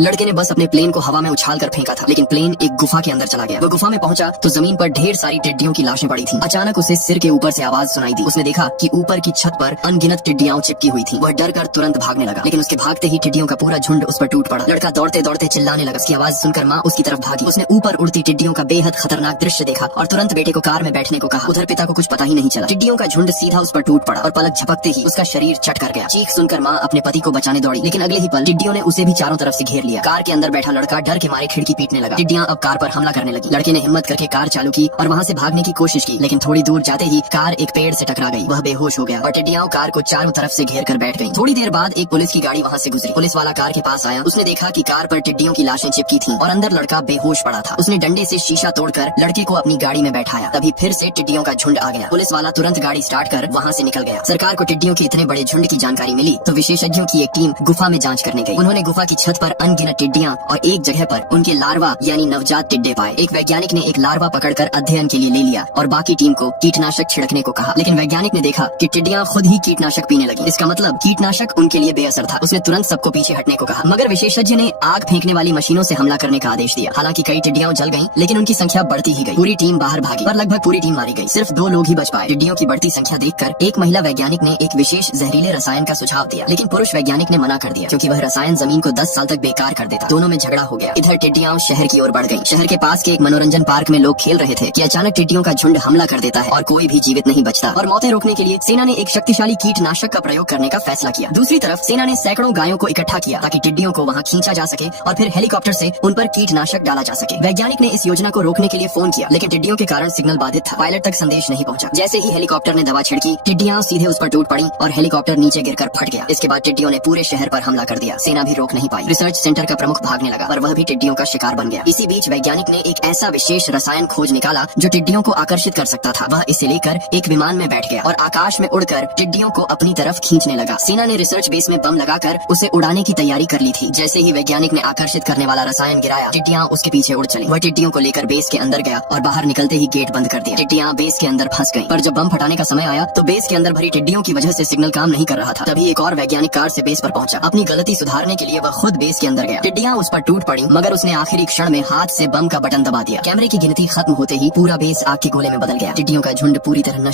लड़के ने बस अपने प्लेन को हवा में उछाल कर फेंका था, लेकिन प्लेन एक गुफा के अंदर चला गया। वो गुफा में पहुंचा तो जमीन पर ढेर सारी टिड्डियों की लाशें पड़ी थीं। अचानक उसे सिर के ऊपर से आवाज सुनाई दी। उसने देखा कि ऊपर की छत पर अनगिनत टिड्डियां चिपकी हुई थीं। वह डर कर तुरंत भागने लगा, लेकिन उसके भागते ही टिड्डियों का पूरा झुंड उस पर टूट पड़ा। लड़का दौड़ते दौड़ते चिल्लाने लगा। उसकी आवाज सुनकर माँ उसकी तरफ भागी। उसने ऊपर उड़ती टिड्डियों का बेहद खतरनाक दृश्य देखा और तुरंत बेटे को कार में बैठने को कहा। उधर पिता को कुछ पता ही नहीं चला। टिड्डियों का झुंड सीधा उस पर टूट पड़ा और पलक झपकते ही उसका शरीर चट कर गया। चीख सुनकर माँ अपने पति को बचाने दौड़ी, लेकिन अगले ही पल टिड्डियों ने उसे भी चारों तरफ से घेर लिया। कार के अंदर बैठा लड़का डर के मारे खिड़की पीटने लगा। टिड्डियां अब कार पर हमला करने लगी। लड़के ने हिम्मत करके कार चालू की और वहाँ से भागने की कोशिश की, लेकिन थोड़ी दूर जाते ही कार एक पेड़ से टकरा गई। वह बेहोश हो गया और टिड्डियां कार को चारों तरफ से घेर कर बैठ गईं। थोड़ी देर बाद एक पुलिस की गाड़ी वहाँ से गुजरी। पुलिस वाला कार के पास आया। उसने देखा कि कार पर टिड्डियों की लाशें चिपकी थीं और अंदर लड़का बेहोश पड़ा था। उसने डंडे से शीशा तोड़कर लड़के को अपनी गाड़ी में बैठाया। तभी फिर से टिड्डियों का झुंड आ गया। पुलिस वाला तुरंत गाड़ी स्टार्ट कर वहाँ से निकल गया। सरकार को टिड्डियों के इतने बड़े झुंड की जानकारी मिली तो विशेषज्ञों की एक टीम गुफा में जांच करने गई। उन्होंने गुफा की छत पर अनगिनत टिड्डियां और एक जगह पर उनके लार्वा यानी नवजात टिड्डे पाए। एक वैज्ञानिक ने एक लार्वा पकड़कर अध्ययन के लिए ले लिया और बाकी टीम को कीटनाशक छिड़कने को कहा, लेकिन वैज्ञानिक ने देखा कि टिड्डियां खुद ही कीटनाशक पीने लगी। इसका मतलब कीटनाशक उनके लिए बेअसर था। उसने तुरंत सबको पीछे हटने को कहा, मगर विशेषज्ञ ने आग फेंकने वाली मशीनों से हमला करने का आदेश दिया। हालांकि कई टिड्डियां जल गईं, लेकिन उनकी संख्या बढ़ती ही गई। पूरी टीम बाहर भागी पर लगभग पूरी टीम मारी गई। सिर्फ 2 लोग ही बच पाए। टिड्डियों की बढ़ती संख्या देखकर एक महिला वैज्ञानिक ने एक विशेष जहरीले रसायन का सुझाव दिया, लेकिन पुरुष वैज्ञानिक ने मना कर दिया क्योंकि वह रसायन जमीन को 10 साल तक बेकार कर देता। दोनों में झगड़ा हो गया। इधर टिड्डियां शहर की ओर बढ़ गईं। शहर के पास के एक मनोरंजन पार्क में लोग खेल रहे थे कि अचानक टिड्डियों का झुंड हमला कर देता है और कोई भी जीवित नहीं बचता। और मौतें रोकने के लिए सेना ने एक शक्तिशाली कीटनाशक का प्रयोग करने का फैसला किया। दूसरी तरफ सेना ने सैकड़ों गायों को इकट्ठा किया ताकि टिड्डियों को वहाँ खींचा जा सके और फिर हेलीकॉप्टर से उन पर कीटनाशक डाला जा सके। वैज्ञानिक ने इस योजना को रोकने के लिए फोन किया, लेकिन टिड्डियों के कारण सिग्नल बाधित था। पायलट तक संदेश नहीं पहुंचा। जैसे ही हेलीकॉप्टर ने दवा छिड़की, टिड्डियां सीधे उस पर टूट पड़ी और हेलीकॉप्टर नीचे गिरकर फट गया। इसके बाद टिड्डियों ने पूरे शहर पर हमला कर दिया। सेना भी रोक नहीं पाई। रिसर्च सेंटर का प्रमुख भागने लगा, पर वह भी टिड्डियों का शिकार बन गया। इसी बीच वैज्ञानिक ने एक ऐसा विशेष रसायन खोज निकाला जो टिड्डियों को आकर्षित कर सकता था। वह इसे लेकर एक विमान में बैठ गया और आकाश में उड़कर टिड्डियों को अपनी तरफ खींचने लगा। सेना ने रिसर्च बेस में बम लगाकर उसे उड़ाने की तैयारी कर ली थी। जैसे ही वैज्ञानिक ने आकर्षित करने वाला रसायन गिराया, टिड्डियां उसके पीछे उड़ चली। वह टिड्डियों को लेकर बेस के अंदर गया और बाहर निकलते ही गेट बंद कर दिया। टिड्डियां बेस के अंदर फंस गईं। पर जब बम फटाने का समय आया तो बेस के अंदर भरी टिड्डियों की वजह से सिग्नल काम नहीं कर रहा था। तभी एक और वैज्ञानिक कार से बेस पर पहुंचा। अपनी गलती सुधारने के लिए वह खुद बेस के अंदर गया। टिड्डियां उस पर टूट पड़ी, मगर उसने आखिरी क्षण में हाथ से बम का बटन दबा दिया। कैमरे की गिनती खत्म होते ही पूरा बेस आग के गोले में बदल गया। टिड्डियों का झुंड पूरी तरह नष्ट